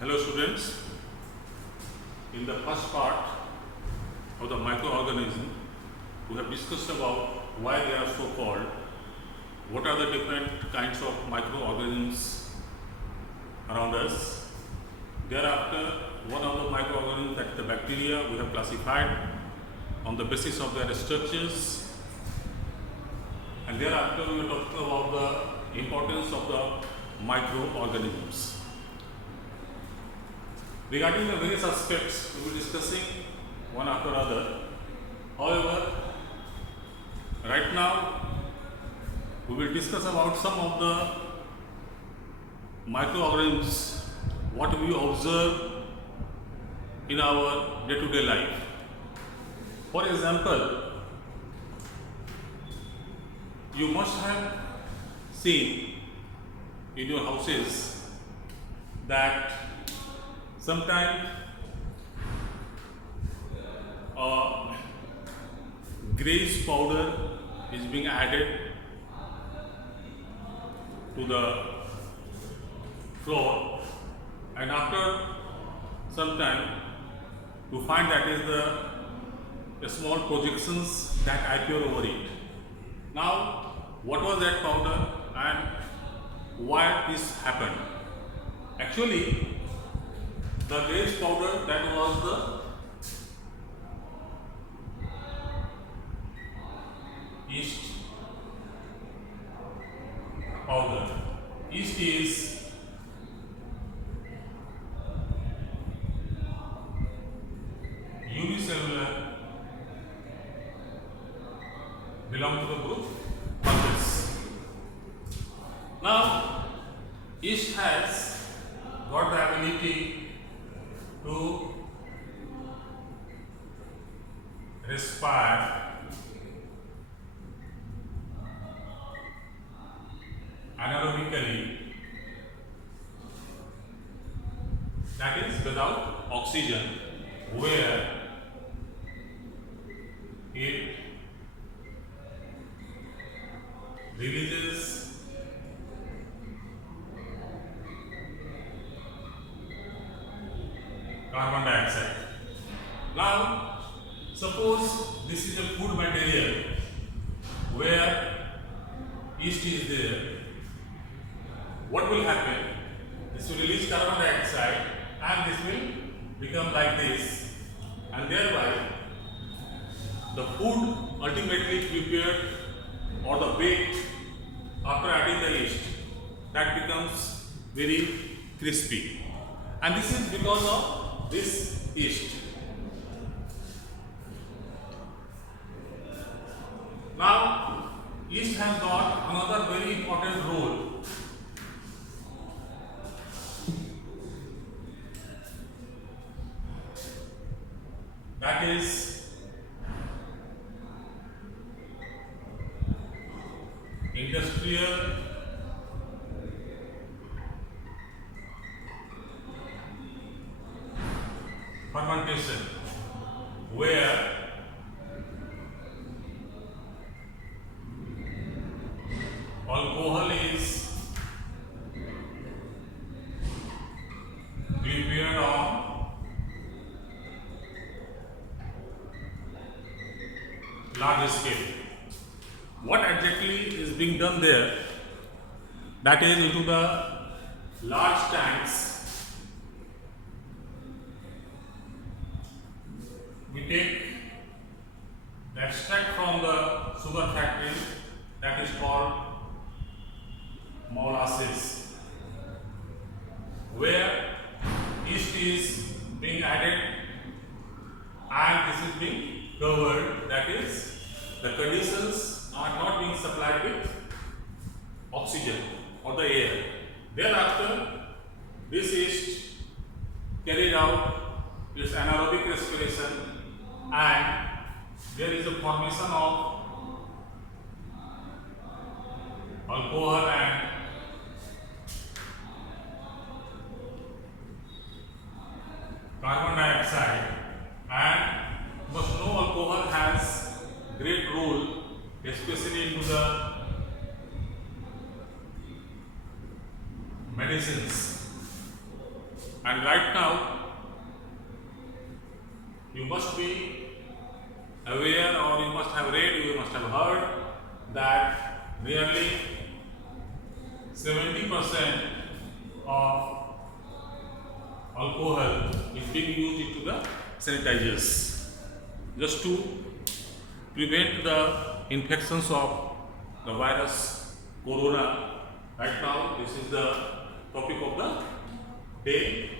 Hello students, in the first part of the microorganism we have discussed about why they are so called, what are the different kinds of microorganisms around us. Thereafter, one of the microorganisms, that is the bacteria, we have classified on the basis of their structures, and thereafter we are talking about the importance of the microorganisms. Regarding the various aspects, we will be discussing one after other. However, right now we will discuss about some of the microorganisms what we observe in our day-to-day life. For example, you must have seen in your houses that sometimes grease powder is being added to the floor, and after some time you find that is the small projections that appear over it. Now, what was that powder and why this happened? Actually, the grease powder, that was the yeast powder. Yeast is unicellular, belong to the group fungus. Now, yeast has got the ability to respire anaerobically, that is without oxygen, where it releases carbon dioxide. Now, suppose this is a food material where yeast is there. What will happen? This will release carbon dioxide and this will become like this, and thereby the food ultimately prepared or the baked after adding the yeast, that becomes very crispy, and this is because of this yeast. Now, yeast has got another very important role. That is industrial fermentation, where alcohol is prepared on large scale. What exactly is being done there? That is, into the large tanks we take the extract from the sugar factory, that is called molasses, where yeast is being added and this is being covered, that is, the conditions are not being supplied with oxygen or the air. Thereafter, this yeast carried out its anaerobic respiration, and there is a formation of alcohol and carbon dioxide, and must know alcohol has great role, especially into the medicines. And right now, you must be aware, or you must have read, you must have heard that nearly 70% of alcohol is being used into the sanitizers just to prevent the infections of the virus corona. Right now, this is the topic of the day.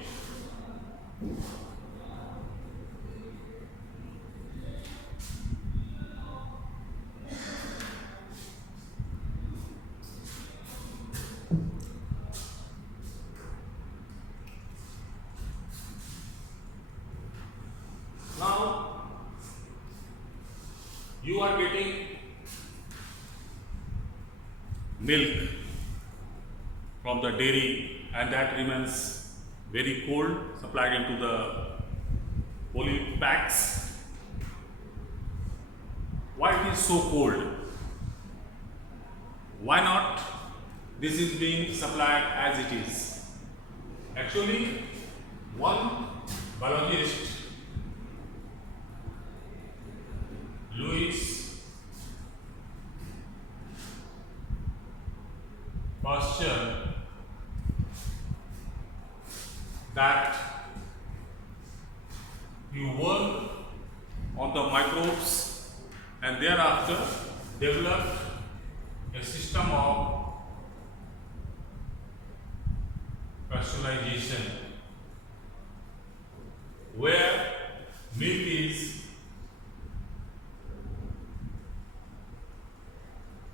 Now, you are getting milk from the dairy, and that remains very cold, supplied into the poly packs. Why it is so cold? Why not this is being supplied as it is? Actually, one biologist, Louis Pasteur, that you work on the microbes and thereafter developed a system of pasteurization where milk is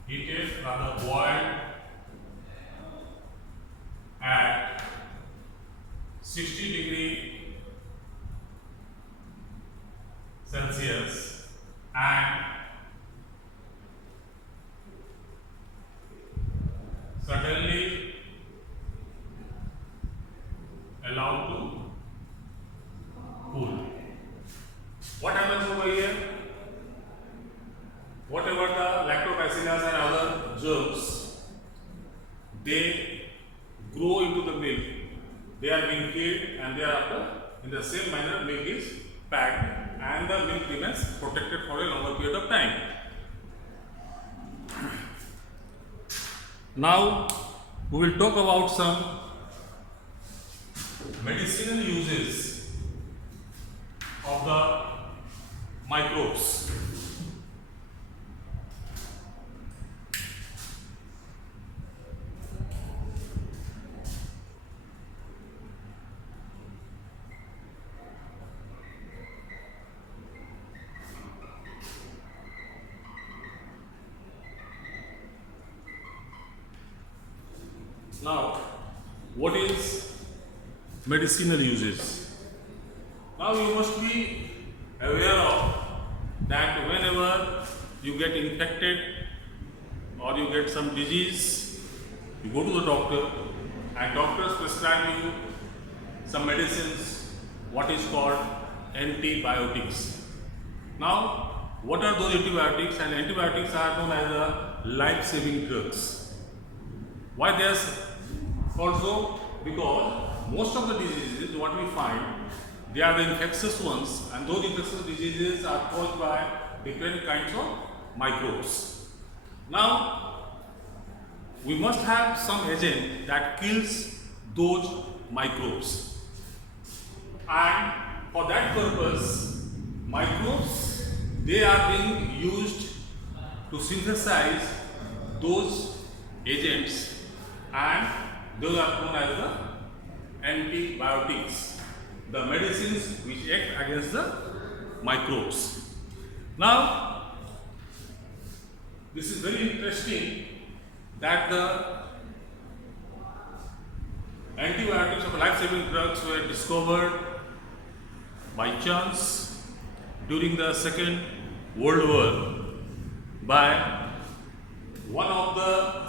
heated, rather boiled at 60° Celsius and suddenly allowed to cool. What happens over here? Whatever the lactobacillus and other germs, they grow into the milk. They are being killed, and thereafter, in the same manner, milk is packed, and the milk remains protected for a longer period of time. Now, we will talk about some medicinal uses of the microbes. Now, what is medicinal uses? Now, you must be aware of that whenever you get infected or you get some disease, you go to the doctor and doctors prescribe you some medicines, what is called antibiotics. Now, what are those antibiotics? And antibiotics are known as the life-saving drugs. Why they are called so? Because most of the diseases, what we find, they are the infectious ones, and those infectious diseases are caused by different kinds of microbes. Now, we must have some agent that kills those microbes, and for that purpose, microbes, they are being used to synthesize those agents, and those are known as the antibiotics, the medicines which act against the microbes. Now, this is very interesting that the antibiotics of life-saving drugs were discovered by chance during the Second World War by one of the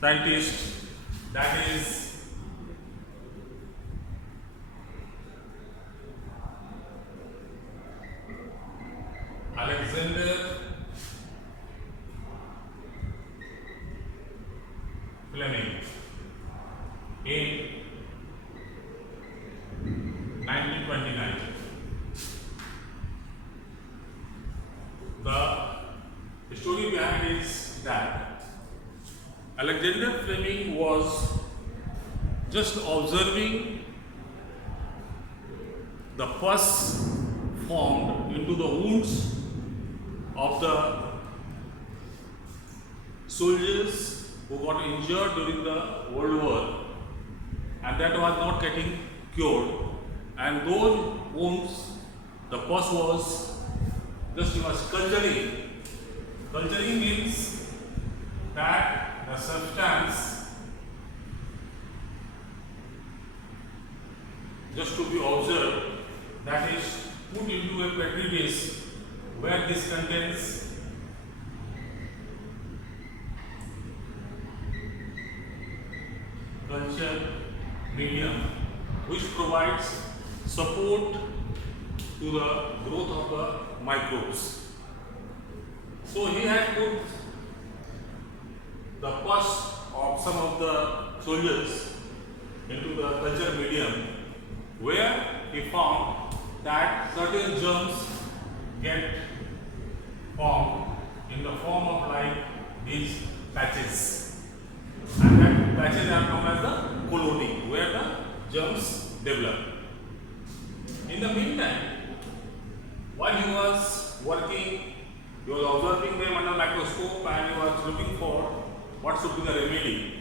scientists, that is Alexander Fleming in that Alexander Fleming was just observing the pus formed into the wounds of the soldiers who got injured during the World War, and that was not getting cured, and those wounds, the pus was just he was culturing. Culturing means that the substance just to be observed, that is put into a petri dish where this contains culture medium which provides support to the growth of the microbes. So he had put the pus of some of the soldiers into the culture medium where he found that certain germs get formed in the form of like these patches, and that patches are known as the colony where the germs develop. In the meantime, while he was working, he was observing them under microscope and he was looking for what should be the remedy.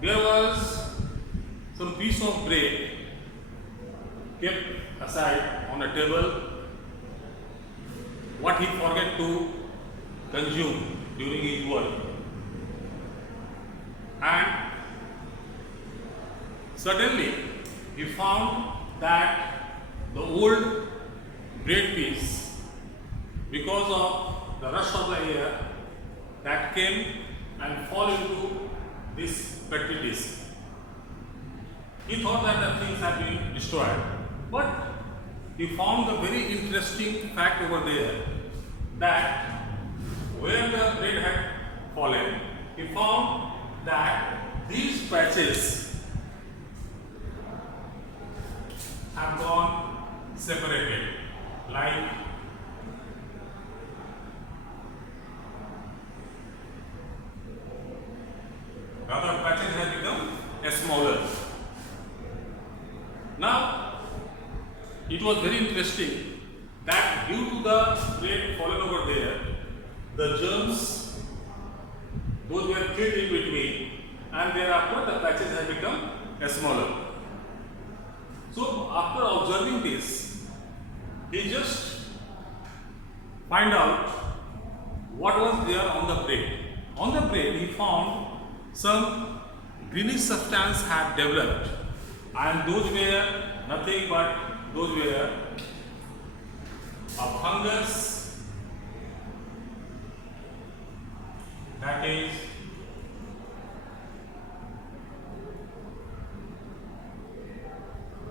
There was some piece of bread kept aside on a table, what he forgot to consume during his work. And suddenly he found that the old bread piece, because of the rush of the air, that came and fall into this petri dish. He thought that the things had been destroyed, but he found a very interesting fact over there, that where the bread had fallen, he found that these patches have gone separated, like rather patches have become smaller. Now, it was very interesting that due to the bread fallen over there, the germs, those were killed in between, and thereafter the patches have become smaller. So, after observing this, he just find out what was there on the bread. On the bread, he found some greenish substance had developed, and those were nothing but those were a fungus, that is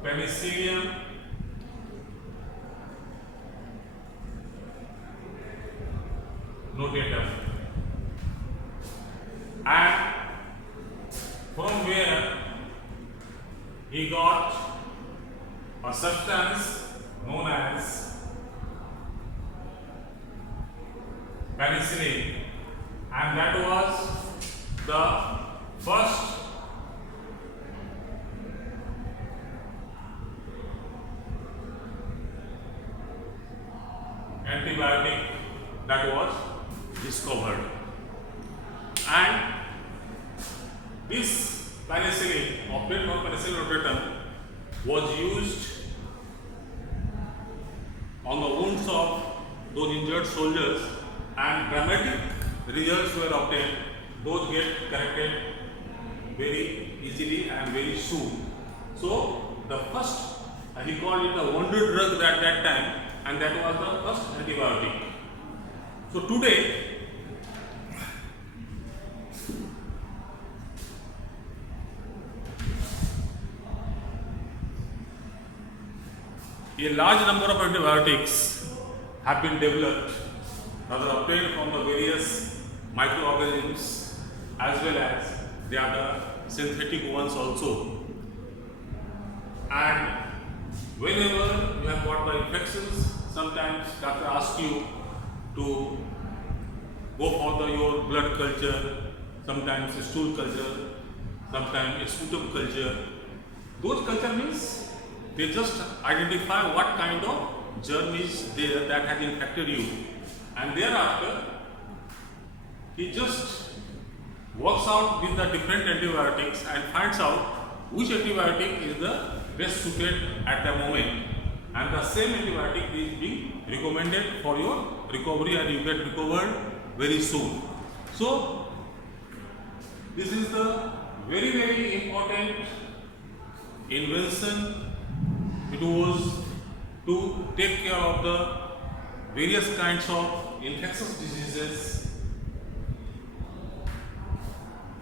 Penicillium notatum, and from where he got a substance known as penicillin, and that was the first antibiotic that was discovered. And this penicillin, obtained from Penicillium notatum, was used on the wounds of those injured soldiers, and dramatic results were obtained. Those get corrected very easily and very soon. So the first, he called it a wonder drug at that time, and that was the first antibiotic. So today, a large number of antibiotics have been developed, rather obtained from the various microorganisms, as well as they are the synthetic ones also. And whenever you have got the infections, sometimes doctor asks you to go for your blood culture, sometimes stool culture, sometimes sputum culture. Those culture means they just identify what kind of germ is there that has infected you, and thereafter he just works out with the different antibiotics and finds out which antibiotic is the best suited at the moment, and the same antibiotic is being recommended for your recovery and you get recovered very soon. So this is the very important invention. It was to take care of the various kinds of infectious diseases,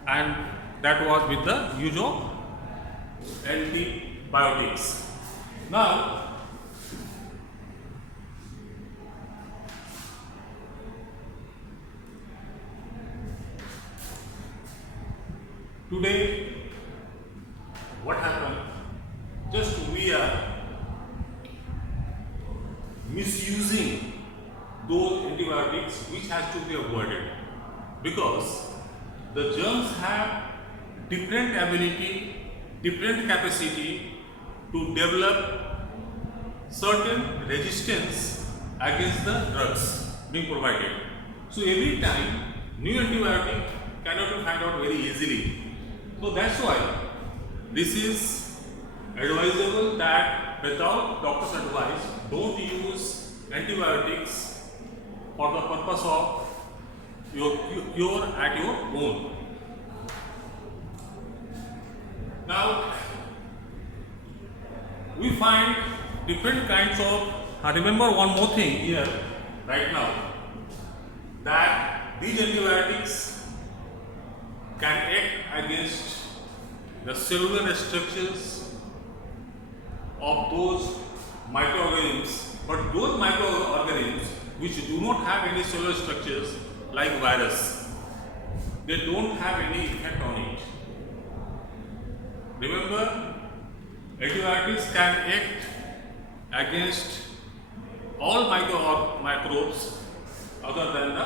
and that was with the use of antibiotics. Now, today, what happened? Just we are misusing those antibiotics which has to be avoided, because the germs have different ability, different capacity to develop certain resistance against the drugs being provided. So every time new antibiotic cannot be found out very easily. So that's why this is advisable that without doctor's advice, don't use antibiotics for the purpose of your cure at your own. Now, we find different kinds of, remember one more thing here right now, that these antibiotics can act against the cellular structures of those microorganisms, but those microorganisms which do not have any cellular structures, like virus, they don't have any effect on it. Remember, antibiotics can act against all microbes other than the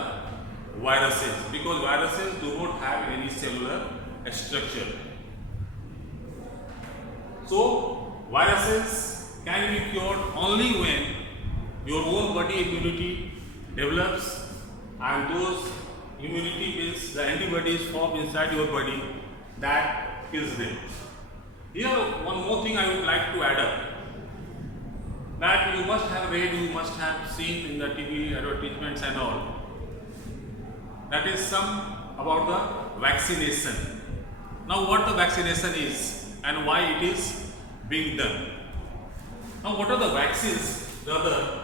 viruses, because viruses do not have any cellular structure. So viruses can be cured only when your own body immunity develops, and those immunity means the antibodies form inside your body that kills them. Here one more thing I would like to add up, that you must have read, you must have seen in the TV advertisements and all, that is some about the vaccination. Now what the vaccination is and why it is being done. Now what are the vaccines? The other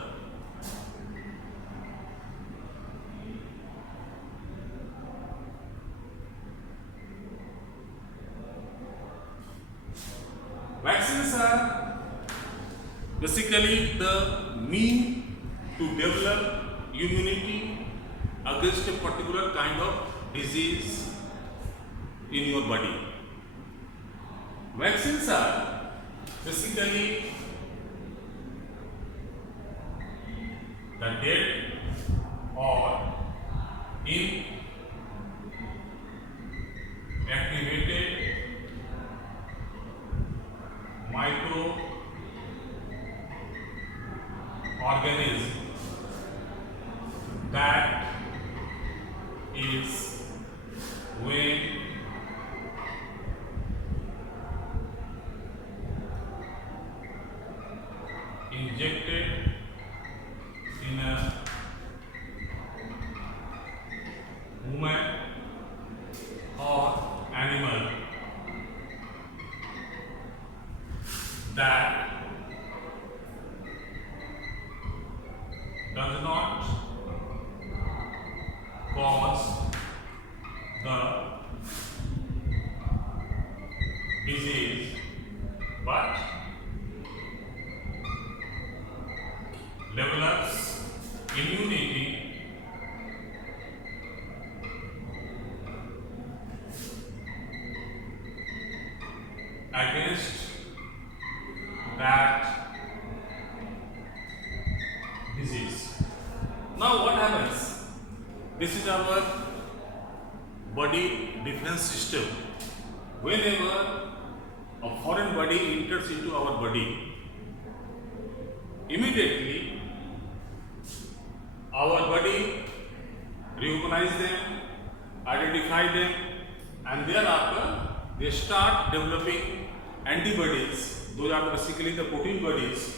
vaccines are basically the mean to develop immunity against a particular kind of disease in your body. Vaccines are basically the dead or inactivated microorganism that is when injected in a human or animal, that does not cause the disease but develops immunity against that disease. Now what happens? This is our body defense system. Whenever a foreign body enters into our body, immediately our body recognize them, identify them, and thereafter they start developing antibodies. Those are basically the protein bodies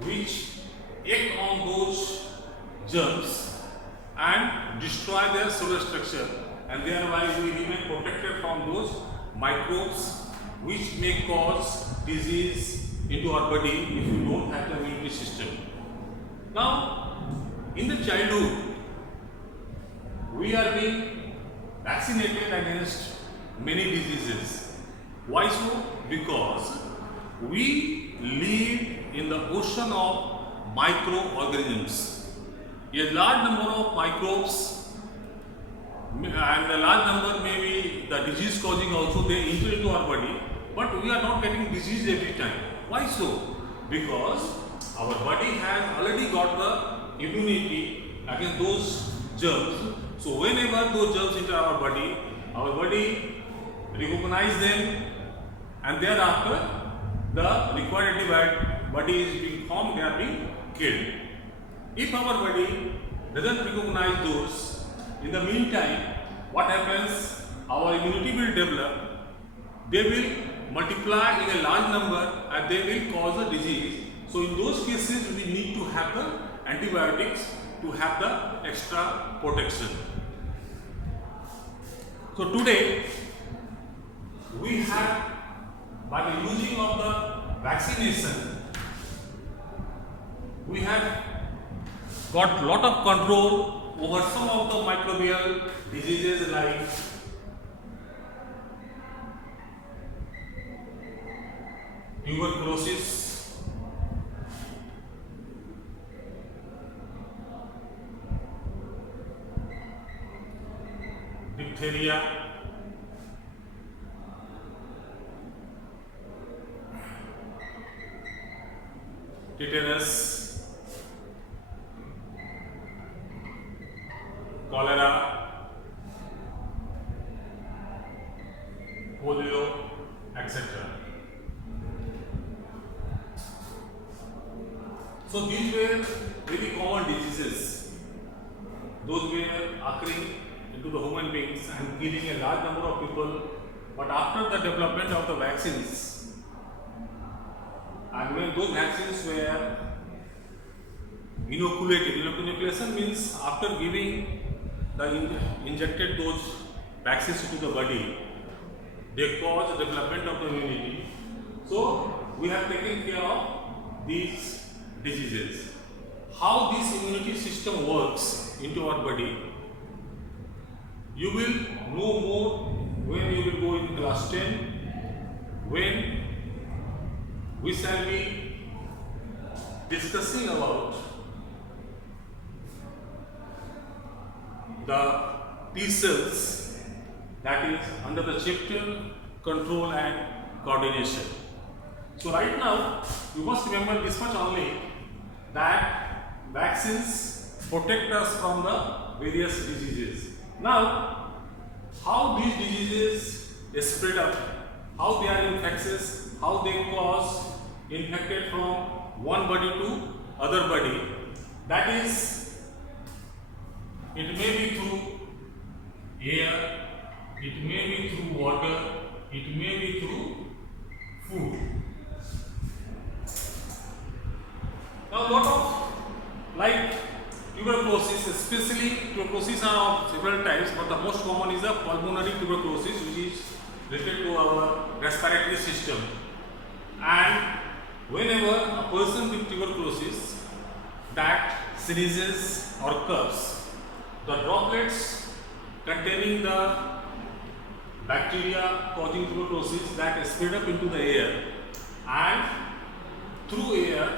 which act on those germs and destroy their cellular structure, and thereby we remain protected from those microbes which may cause disease into our body if you don't have the immunity system. Now, in the childhood, we are being vaccinated against many diseases. Why so? Because we live in the ocean of microorganisms. A large number of microbes, and a large number may be the disease causing also, they enter into our body, but we are not getting disease every time. Why so? Because our body has already got the immunity against those germs. So whenever those germs enter our body recognize them, and thereafter the required antibody is being formed, they are being killed. If our body doesn't recognize those, in the meantime, what happens? Our immunity will develop, they will multiply in a large number, and they will cause a disease. So in those cases, we need to have the antibiotics to have the extra protection. So today, we have, by the using of the vaccination, we have got lot of control over some of the microbial diseases like tuberculosis, diphtheria, tetanus, cholera, polio, etc. So these were very common diseases. Those were occurring into the human beings and killing a large number of people. But after the development of the vaccines, and when those vaccines were inoculated, inoculation means after giving injected those vaccines into the body, they cause the development of the immunity. So we have taken care of these diseases. How this immunity system works into our body, you will know more when you will go in class 10, when we shall be discussing about the T cells, that is under the chapter control and coordination. So right now you must remember this much only, that vaccines protect us from the various diseases. Now, how these diseases spread up, how they are infectious, how they cause infected from one body to other body, that is, it may be through air, it may be through water, it may be through food. Now, lot of like tuberculosis, especially tuberculosis are of several types, but the most common is the pulmonary tuberculosis, which is related to our respiratory system. And whenever a person with tuberculosis that sneezes or coughs, the droplets containing the bacteria causing tuberculosis that spread up into the air, and through air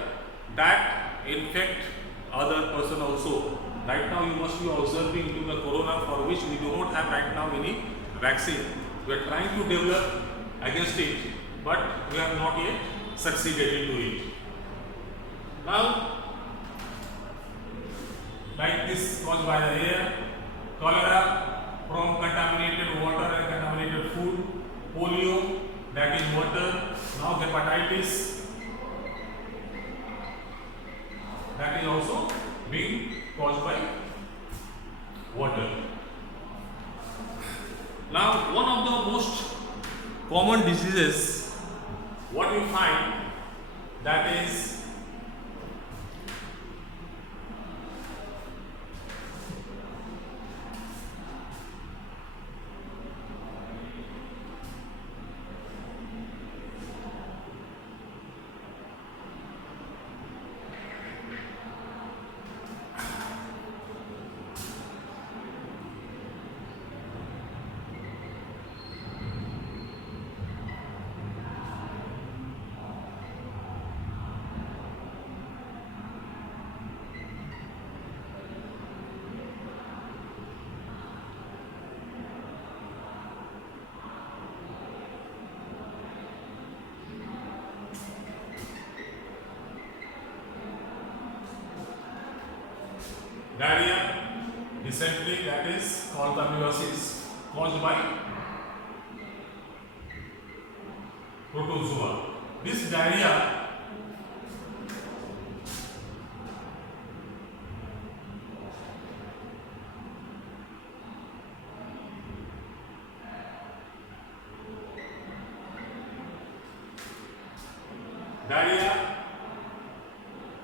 that infect other person also. Right now you must be observing into the corona, for which we do not have right now any vaccine. We are trying to develop against it, but we have not yet succeeded into it. Now, like this caused by the air, cholera from contaminated water and contaminated food, polio, that is water, now hepatitis, that is also being caused by water. Now, one of the most common diseases, what we find, that is diarrhea, dysentery, that is called amyloidosis, caused by protozoa. This diarrhea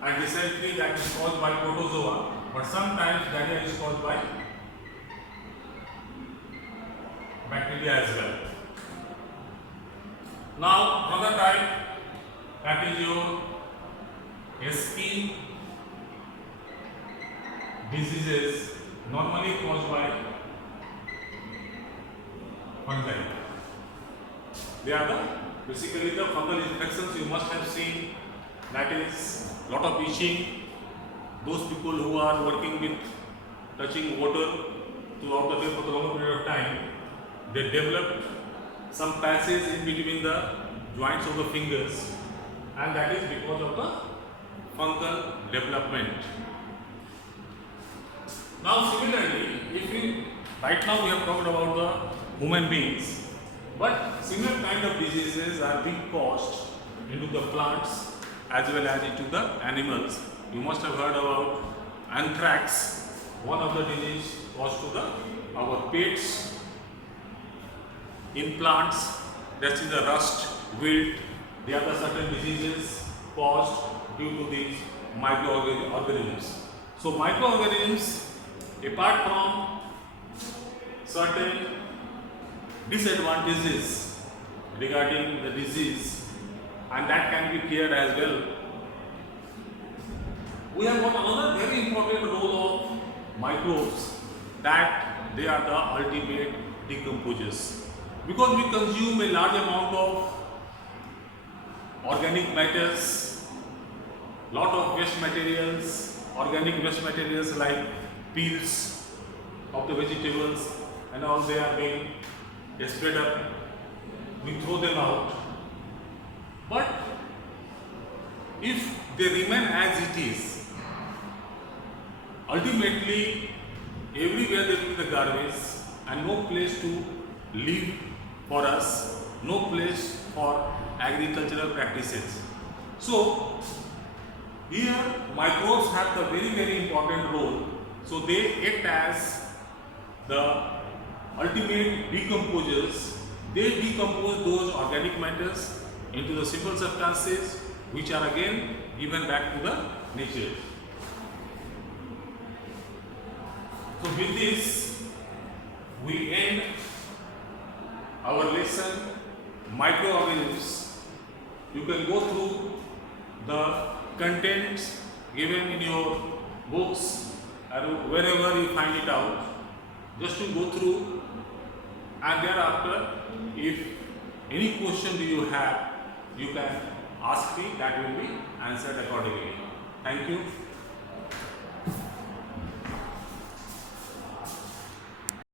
and dysentery, that is caused by protozoa, but sometimes diarrhea is caused by bacteria as well. Now, another type, that is your skin diseases, normally caused by fungi. They are basically the fungal infections you must have seen, that is lot of itching. Those people who are working with touching water throughout the day for the longer period of time, they develop some patches in between the joints of the fingers, and that is because of the fungal development. Now similarly, right now we have talked about the human beings, but similar kind of diseases are being caused into the plants as well as into the animals. You must have heard about anthrax, one of the diseases caused to our pets. In plants, that is the rust, wilt. There are certain diseases caused due to these microorganisms. So microorganisms, apart from certain disadvantages regarding the disease, and that can be cured as well, we have got another very important role of microbes, that they are the ultimate decomposers. Because we consume a large amount of organic matters, lot of waste materials, organic waste materials like peels of the vegetables and all, they are being spread up, we throw them out. But if they remain as it is, ultimately everywhere there will be the garbage and no place to live for us, no place for agricultural practices. So here microbes have the very important role. So they act as the ultimate decomposers. They decompose those organic matters into the simple substances, which are again given back to the nature. So with this, we end our lesson, microorganisms. You can go through the contents given in your books or wherever you find it out, just to go through, and thereafter if any question do you have, you can ask me, that will be answered accordingly. Thank you.